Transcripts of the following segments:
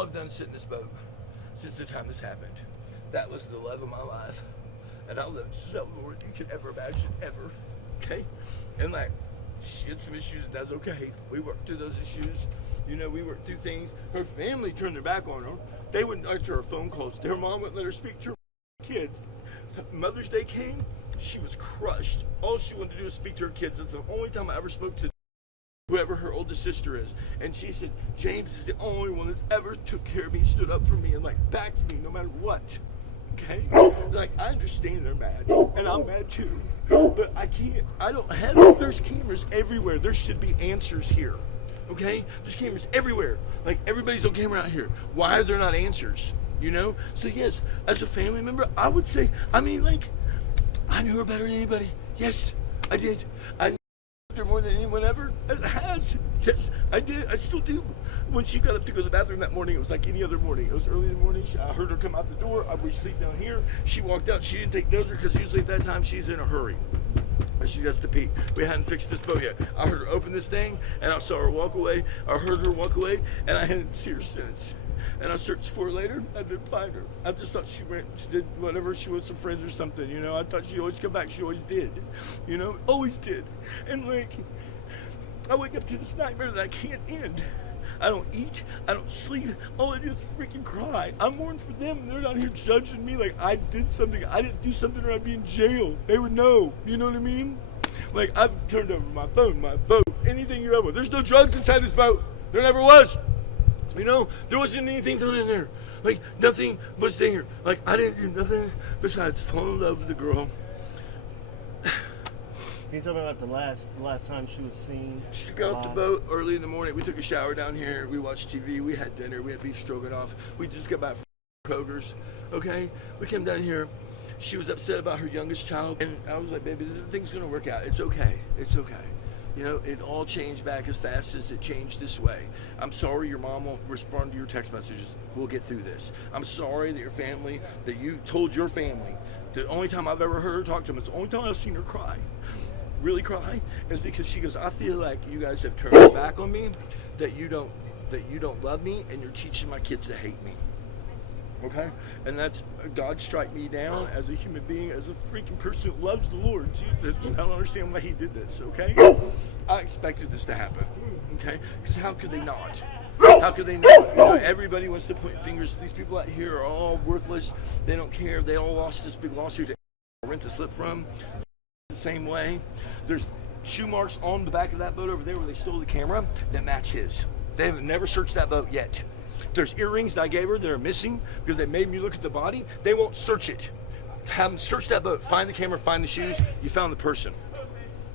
all I've done is sit in this boat since the time this happened. That was the love of my life. And I love so more than you could ever imagine, ever. Okay? And like, she had some issues, and that's okay. We worked through those issues. You know, we worked through things. Her family turned their back on her. They wouldn't answer her phone calls. Their mom wouldn't let her speak to her kids. Mother's Day came, she was crushed. All she wanted to do was speak to her kids. That's the only time I ever spoke to whoever her oldest sister is. And she said, James is the only one that's ever took care of me, stood up for me, and like backed me no matter what. Okay? Like, I understand they're mad, and I'm mad too. But I can't, I don't have, there's cameras everywhere. There should be answers here. Okay? There's cameras everywhere. Like, everybody's on camera out here. Why are there not answers? You know? So yes, as a family member, I would say, I mean, like, I knew her better than anybody. Yes, I did. I knew her more than anyone ever has. Yes, I did. I still do. When she got up to go to the bathroom that morning, it was like any other morning. It was early in the morning. I heard her come out the door. We sleep down here. She walked out. She didn't take dozer because usually at that time she's in a hurry. She has to pee. We hadn't fixed this boat yet. I heard her open this thing, and I saw her walk away. I heard her walk away, and I hadn't seen her since. And I searched for her later. I didn't find her. I just thought she went, she did whatever, she was with some friends or something, you know. I thought she'd always come back. She always did, you know, always did. And like, I wake up to this nightmare that I can't end. I don't eat, I don't sleep, all I do is freaking cry. I'm mourning for them, and they're not here judging me like I did something. I didn't do something or I'd be in jail. They would know, you know what I mean? Like, I've turned over my phone, my boat, anything you ever. There's no drugs inside this boat. There never was. You know, there wasn't anything done in there. Like, nothing was there. Like, I didn't do nothing besides fall in love with the girl. Can you tell me about the last time she was seen? She got off the boat early in the morning. We took a shower down here. We watched TV. We had dinner. We had beef stroganoff. We just got back from Kroger's. Okay? We came down here. She was upset about her youngest child. And I was like, baby, this thing's going to work out. It's okay. It's okay. You know, it all changed back as fast as it changed this way. I'm sorry your mom won't respond to your text messages. We'll get through this. I'm sorry that your family, that you told your family, the only time I've ever heard her talk to them, it's the only time I've seen her cry. Really cry, is because she goes, I feel like you guys have turned your back on me, that you don't love me, and you're teaching my kids to hate me. Okay? And that's, God strike me down as a human being, as a freaking person who loves the Lord Jesus. I don't understand why he did this, okay? I expected this to happen, okay? Because how could they not? How could they not? You know, everybody wants to point fingers. These people out here are all worthless. They don't care. They all lost this big lawsuit to rent the slip from. The same way. There's shoe marks on the back of that boat over there where they stole the camera that match his. They have never searched that boat yet. There's earrings that I gave her that are missing because they made me look at the body. They won't search it. Have them search that boat, find the camera, find the shoes. You found the person.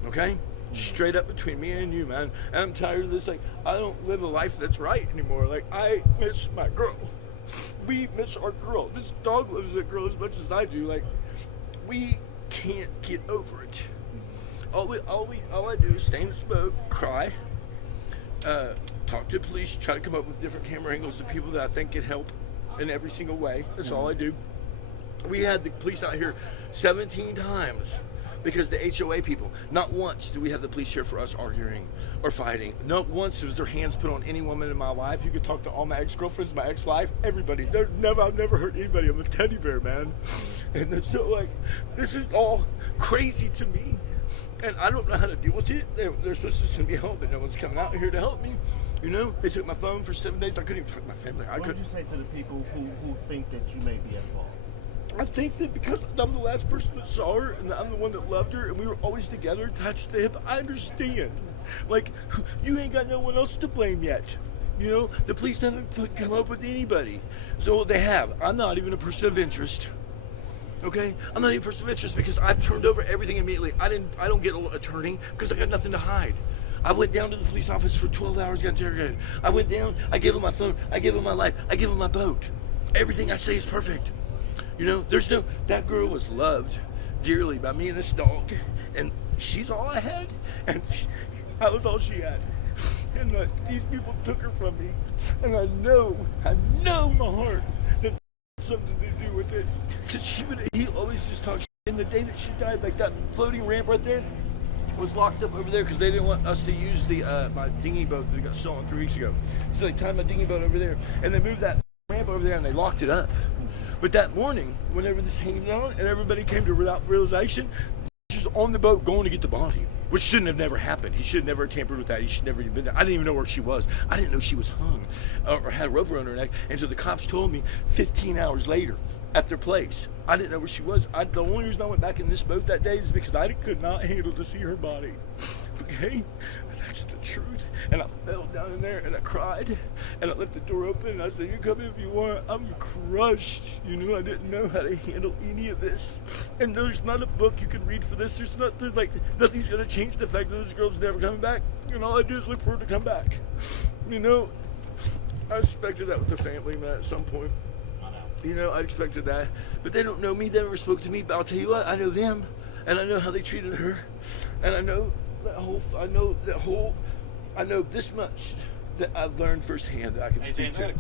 Okay? Straight up between me and you, man. And I'm tired of this. Like, I don't live a life that's right anymore. Like, I miss my girl. We miss our girl. This dog loves that girl as much as I do. Like, we can't get over it. All I do is stay in this boat, cry, talk to the police, try to come up with different camera angles of people that I think can help in every single way. That's all I do. We had the police out here 17 times because the HOA people, not once do we have the police here for us arguing or fighting. Not once was their hands put on any woman in my life. You could talk to all my ex-girlfriends, my ex-life, everybody. I've never hurt anybody. I'm a teddy bear, man. And so, like, this is all crazy to me. And I don't know how to deal with it. They're supposed to send me help, but no one's coming out here to help me. You know, they took my phone for 7 days. I couldn't even talk to my family. What would you say to the people who think that you may be at fault? I think that because I'm the last person that saw her and I'm the one that loved her and we were always together, attached to the hip, I understand. Like, you ain't got no one else to blame yet. You know, the police haven't come up with anybody. So they have. I'm not even a person of interest. Okay? I'm not even a person of interest because I've turned over everything immediately. I don't get an attorney because I got nothing to hide. I went down to the police office for 12 hours, got interrogated. I went down, I gave him my phone, I gave him my life, I gave him my boat. Everything I say is perfect. You know, that girl was loved dearly by me and this dog, and she's all I had, and I was all she had. And these people took her from me, and I know in my heart that something to do with it, because he always just talks shit. And the day that she died, like that floating ramp right there, was locked up over there because they didn't want us to use the my dinghy boat that got stolen 3 weeks ago. So they tied my dinghy boat over there, and they moved that ramp over there, and they locked it up. But that morning, whenever this came down, and everybody came to realization, he was on the boat going to get the body, which shouldn't have never happened. He should have never tampered with that. He should never have been there. I didn't even know where she was. I didn't know she was hung or had a rope around her neck. And so the cops told me 15 hours later at their place. I didn't know where she was. The only reason I went back in this boat that day is because I could not handle to see her body. Okay? That's the truth. And I fell down in there and I cried. And I left the door open and I said, you come in if you want. I'm crushed. You know, I didn't know how to handle any of this. And there's not a book you can read for this. There's nothing nothing's going to change the fact that this girl's never coming back. And all I do is look for her to come back. You know, I expected that with the family, man, at some point. You know, I expected that. But they don't know me. They never spoke to me. But I'll tell you what, I know them. And I know how they treated her. And I know I know this much that I've learned firsthand that I can speak to.